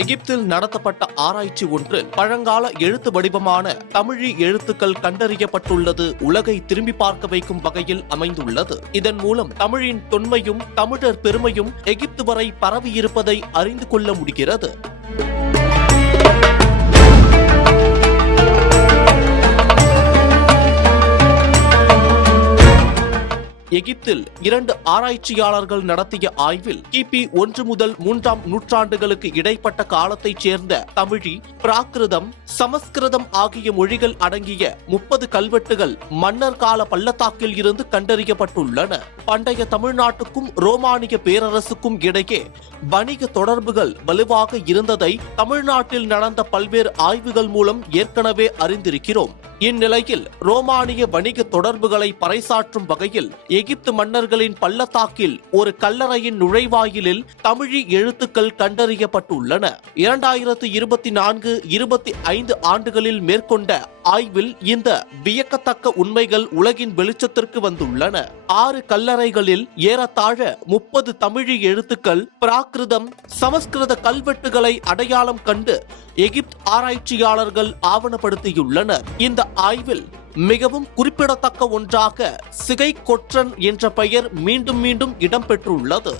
எகிப்தில் நடத்தப்பட்ட ஆராய்ச்சி ஒன்று பழங்கால எழுத்து வடிவமான தமிழி எழுத்துக்கள் கண்டறியப்பட்டுள்ளது உலகை திரும்பி பார்க்க வைக்கும் வகையில் அமைந்துள்ளது. இதன் மூலம் தமிழின் தொன்மையும் தமிழர் பெருமையும் எகிப்து வரை பரவியிருப்பதை அறிந்து கொள்ள முடிகிறது. எகிப்தில் 2 ஆராய்ச்சியாளர்கள் நடத்திய ஆய்வில் கிபி 1 முதல் 3ஆம் நூற்றாண்டுகளுக்கு இடைப்பட்ட காலத்தைச் சேர்ந்த தமிழி, பிராகிருதம், சமஸ்கிருதம் ஆகிய மொழிகள் அடங்கிய 30 கல்வெட்டுகள் மன்னர் கால பள்ளத்தாக்கில் இருந்து கண்டறியப்பட்டுள்ளன. பண்டைய தமிழ்நாட்டுக்கும் ரோமானிய பேரரசுக்கும் இடையே வணிக தொடர்புகள் வலுவாக இருந்ததை தமிழ்நாட்டில் நடந்த பல்வேறு ஆய்வுகள் மூலம் ஏற்கனவே அறிந்திருக்கிறோம். இந்நிலையில் ரோமானிய வணிக தொடர்புகளை பறைசாற்றும் வகையில் எகிப்து மன்னர்களின் பள்ளத்தாக்கில் ஒரு கல்லறையின் நுழைவாயிலில் தமிழி எழுத்துக்கள் கண்டறியப்பட்டுள்ளன. 2024-25 ஆண்டுகளில் மேற்கொண்ட ஆய்வில் இந்த வியக்கத்தக்க உண்மைகள் உலகின் வெளிச்சத்திற்கு வந்துள்ளன. 6 கல்லறைகளில் ஏறத்தாழ 30 தமிழி எழுத்துக்கள், பிராகிருதம், சமஸ்கிருத கல்வெட்டுகளை அடையாளம் கண்டு எகிப்து ஆராய்ச்சியாளர்கள் ஆவணப்படுத்தியுள்ளனர். இந்த ஆய்வில் மிகவும் குறிப்பிடத்தக்க ஒன்றாக சிகை கொற்றன் என்ற பெயர் மீண்டும் மீண்டும் இடம்பெற்றுள்ளது.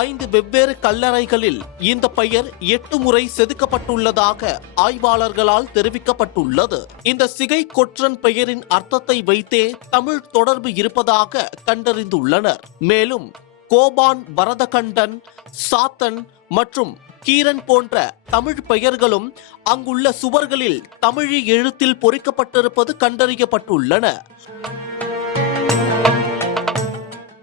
5 வெவ்வேறு கல்லறைகளில் இந்த பெயர் 8 முறை செதுக்கப்பட்டுள்ளதாக ஆய்வாளர்களால் தெரிவிக்கப்பட்டுள்ளது. இந்த சிகை கொற்றன் பெயரின் அர்த்தத்தை வைத்தே தமிழ் தொடர்பு இருப்பதாக கண்டறிந்துள்ளனர். மேலும் கோபான், வரதகண்டன், சாத்தன் மற்றும் கீரன் போன்ற தமிழ் பெயர்களும் அங்குள்ள சுவர்களில் தமிழி எழுத்தில் பொறிக்கப்பட்டிருப்பது கண்டறியப்பட்டுள்ளன.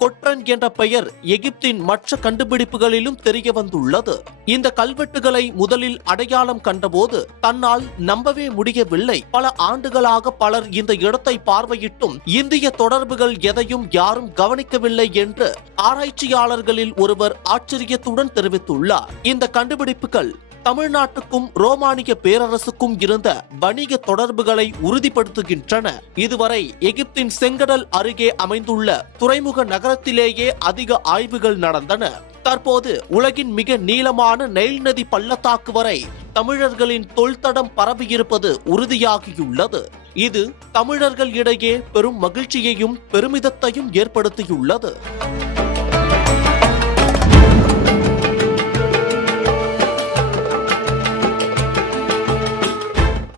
கொற்றன் என்ற பெயர் எகிப்தின் மற்ற கண்டுபிடிப்புகளிலும் தெரிய வந்துள்ளது. இந்த கல்வெட்டுகளை முதலில் அடையாளம் கண்டபோது தன்னால் நம்பவே முடியவில்லை. பல ஆண்டுகளாக பலர் இந்த இடத்தை பார்வையிட்டும் இந்திய தொடர்புகள் எதையும் யாரும் கவனிக்கவில்லை என்று ஆராய்ச்சியாளர்களில் ஒருவர் ஆச்சரியத்துடன் தெரிவித்துள்ளார். இந்த கண்டுபிடிப்புகள் தமிழ்நாட்டுக்கும் ரோமானிய பேரரசுக்கும் இருந்த வணிக தொடர்புகளை உறுதிப்படுத்துகின்றன. இதுவரை எகிப்தின் செங்கடல் அருகே அமைந்துள்ள துறைமுக நகரத்திலேயே அதிக ஆய்வுகள் நடந்தன. தற்போது உலகின் மிக நீளமான நைல் நதி பள்ளத்தாக்கு வரை தமிழர்களின் தொல்தடம் பரவியிருப்பது உறுதியாகியுள்ளது. இது தமிழர்கள் இடையே பெரும் மகிழ்ச்சியையும் பெருமிதத்தையும் ஏற்படுத்தியுள்ளது.